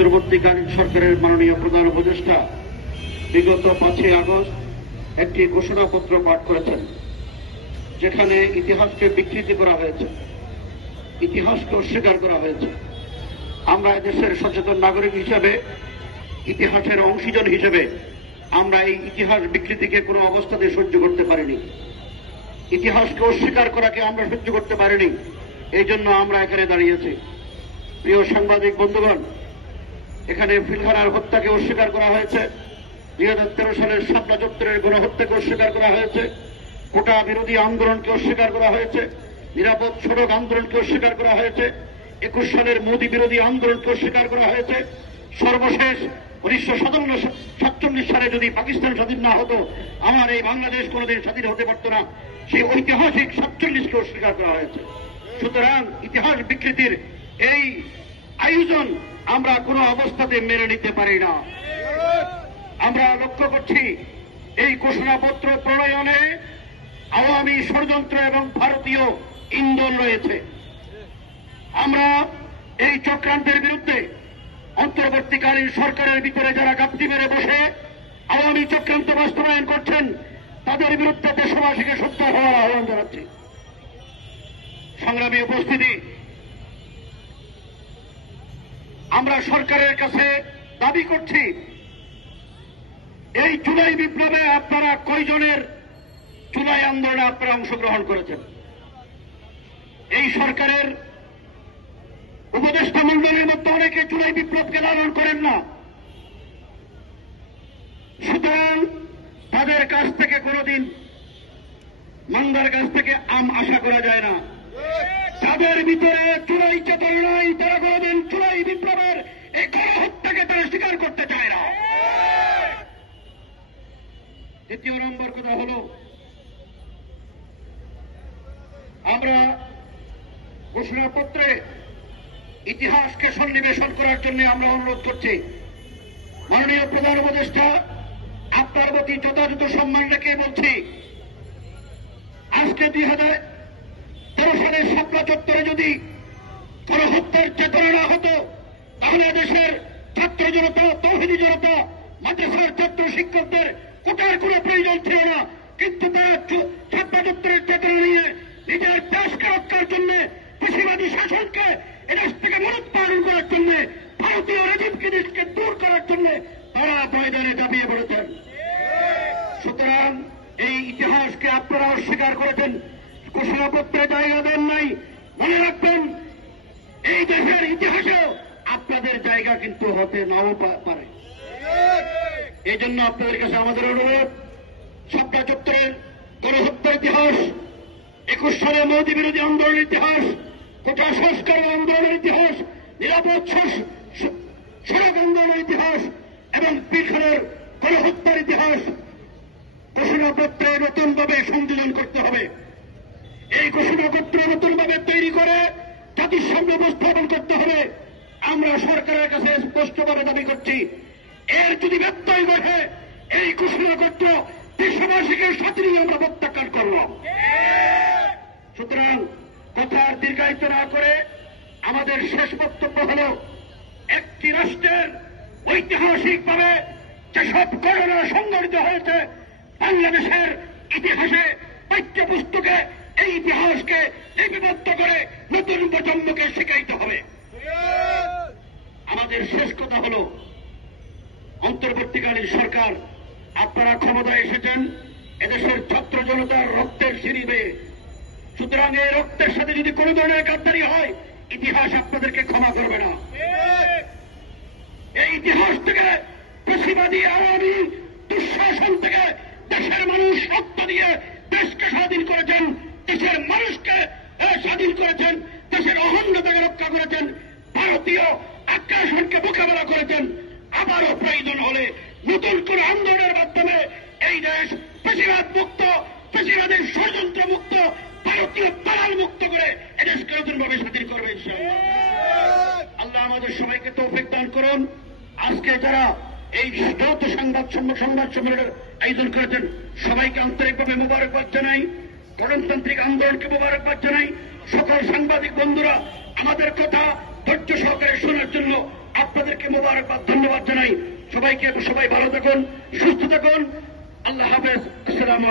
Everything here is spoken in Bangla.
অন্তর্বর্তীকালীন সরকারের মাননীয় প্রধান উপদেষ্টা বিগত পাঁচই আগস্ট একটি ঘোষণাপত্র পাঠ করেছেন, যেখানে ইতিহাসকে বিকৃতি করা হয়েছে, ইতিহাসকে অস্বীকার করা হয়েছে। আমরা দেশের সচেতন নাগরিক হিসেবে, ইতিহাসের অংশীজন হিসেবে আমরা এই ইতিহাস বিকৃতিকে কোনো অবস্থাতে সহ্য করতে পারিনি। ইতিহাসকে অস্বীকার করাকে আমরা সহ্য করতে পারিনি। এই জন্য আমরা এখানে দাঁড়িয়েছি। প্রিয় সাংবাদিক বন্ধুগণ এখানে ফিলখানার হত্যাকে অস্বীকার করা হয়েছে। দুই হাজার তেরো সালের শাপলা চত্বরের গণহত্যাকে অস্বীকার করা হয়েছে। কোটা বিরোধী আন্দোলনকে অস্বীকার করা হয়েছে। নিরাপদ সড়ক আন্দোলনকে অস্বীকার করা হয়েছে। একুশ সালের মোদী বিরোধী আন্দোলনকে অস্বীকার করা হয়েছে। সর্বশেষ উনিশশো সাতান্ন সাতচল্লিশ সালে যদি পাকিস্তান স্বাধীন না হতো, আমার এই বাংলাদেশ কোনোদিন স্বাধীন হতে পারত না। সেই ঐতিহাসিক সাতচল্লিশকে অস্বীকার করা হয়েছে। সুতরাং ইতিহাস বিকৃতির এই আয়োজন আমরা কোনো অবস্থাতে মেনে নিতে পারি না। আমরা লক্ষ্য করছি, এই ঘোষণাপত্র প্রণয়নে আওয়ামী ষড়যন্ত্র এবং ভারতীয় ইন্ধন রয়েছে। আমরা এই চক্রান্তের বিরুদ্ধে অন্তর্বর্তীকালীন সরকারের ভিতরে যারা গাপ্তি মেরে বসে আওয়ামী চক্রান্ত বাস্তবায়ন করছেন, তাদের বিরুদ্ধে দেশবাসীকে সত্য হওয়ার আহ্বান জানাচ্ছি। সংগ্রামী উপস্থিতি আমরা সরকারের কাছে দাবি করছি, এই জুলাই বিপ্লবে আপনারা কয়জনের জুলাই আন্দোলনে আপনারা অংশগ্রহণ করেছেন? এই সরকারের উপদেষ্টা মন্ডলের মধ্যে অনেকে জুলাই বিপ্লবকে লালন করেন না। সুতরাং তাদের কাছ থেকে কোনোদিন মান্দার কাছ থেকে আম আশা করা যায় না। তাদের ভিতরে চুলাই চেতনা নাই তারা কোনোদিন চুলাই বিপ্লবের এই গণহত্যাকে তারা স্বীকার করতে চায় না দ্বিতীয় নম্বর কথা হল, আমরা ঘোষণাপত্রে ইতিহাসকে সন্নিবেশন করার জন্য আমরা অনুরোধ করছি। মাননীয় প্রধান উপদেষ্টা, আপনার প্রতি যথাযথ সম্মান রেখে বলছি, আজকে দুই হাজার তেরো সালের শাপলা চত্বরে যদি কোন হত্যার চেতনা না হতো, তাহলে দেশের ছাত্র জনতা, তৌহিদি জনতা, মাদ্রাসার ছাত্র শিক্ষকদের কোটার কোনো প্রয়োজন ছিল না। কিন্তু তারা ছাপলা চত্বরের চেতনা নিয়ে নিজের দেশকে রক্ষার জন্য, কৃষিবাদী শাসনকে এদেশ থেকে মনোৎপাদন করার জন্য, ভারতীয় রেজিমকে দেশকে দূর করার জন্য তারা ময়দানে দাবিয়ে পড়েছেন। সুতরাং এই ইতিহাসকে আপনারা অস্বীকার করেছেন। ঘোষণাপত্রে জায়গা দেন নাই। মনে রাখবেন, এই দেশের ইতিহাসেও আপনাদের জায়গা কিন্তু হতে নাও পারে। এই জন্য আপনাদের কাছে আমাদের অনুরোধ সপ্তাহ চত্বরের গণহত্যার ইতিহাস, একুশ সালে মোদী বিরোধী আন্দোলনের ইতিহাস, কোটা সংস্কার আন্দোলনের ইতিহাস, নিরাপদ সড়ক আন্দোলনের ইতিহাস এবং পিলখানের গণহত্যার ইতিহাস ঘোষণাপত্রে নতুনভাবে সংযোজন করতে হবে। এই ঘোষণাপত্র নতুনভাবে তৈরি করে জাতিসংঘ উপস্থাপন করতে হবে। আমরা সরকারের কাছে স্পষ্টভাবে দাবি করছি এর যদি ব্যত্যয় ঘটে এই ঘোষণাপত্র দেশবাসীকে সাথে নিয়ে আমরা প্রত্যাখ্যান করব। সুতরাং কথার দীর্ঘায়িত না করে আমাদের শেষ বক্তব্য হল একটি রাষ্ট্রের ঐতিহাসিকভাবে যেসব ঘটনা সংঘটিত হয়েছে বাংলাদেশের ইতিহাসে পাঠ্যপুস্তকে এই ইতিহাসকে লিপিবদ্ধ করে নতুন প্রজন্মকে শিখাইতে হবে। আমাদের শেষ কথা হল অন্তর্বর্তীকালীন সরকার, আপনারা ক্ষমতায় এসেছেন, এদেশের ছাত্র জনতার রক্তের সিঁড়ি বেয়ে। সুতরাং এই রক্তের সাথে যদি কোনো ধরনের গাদ্দারি হয়, ইতিহাস আপনাদেরকে ক্ষমা করবে না। এই ইতিহাস থেকে পেশিবাদী আওয়ামী দুঃশাসন থেকে দেশের মানুষ রক্ত দিয়ে দেশকে স্বাধীন করেছেন, দেশের মানুষকে স্বাধীন করেছেন, দেশের অখণ্ডতাকে রক্ষা করেছেন, ভারতীয় আগ্রাসনকে মোকাবেলা করেছেন। আবারও প্রয়োজন হলে নতুন কোন আন্দোলনের মাধ্যমে এই দেশ পেশিবাদ মুক্ত পেশিবাদের ষড়যন্ত্র মুক্ত, ভারতীয় দালাল মুক্ত করে এদেশকে নতুনভাবে স্বাধীন করবে আল্লাহ আমাদের সবাইকে তৌফিক দান করুন। আজকে যারা এই যৌথ সংবাদ সংবাদ সম্মেলনের আয়োজন করেছেন, সবাইকে আন্তরিকভাবে মোবারকবাদ জানাই, গণতান্ত্রিক আন্দোলনকে মোবারকবাদ জানাই। সকল সাংবাদিক বন্ধুরা, আমাদের কথা ধৈর্য সহকারে শোনার জন্য আপনাদেরকে মোবারকবাদ ধন্যবাদ জানাই। সবাইকে সবাই ভালো থাকুন সুস্থ থাকুন। আল্লাহ হাফেজ। আসসালামু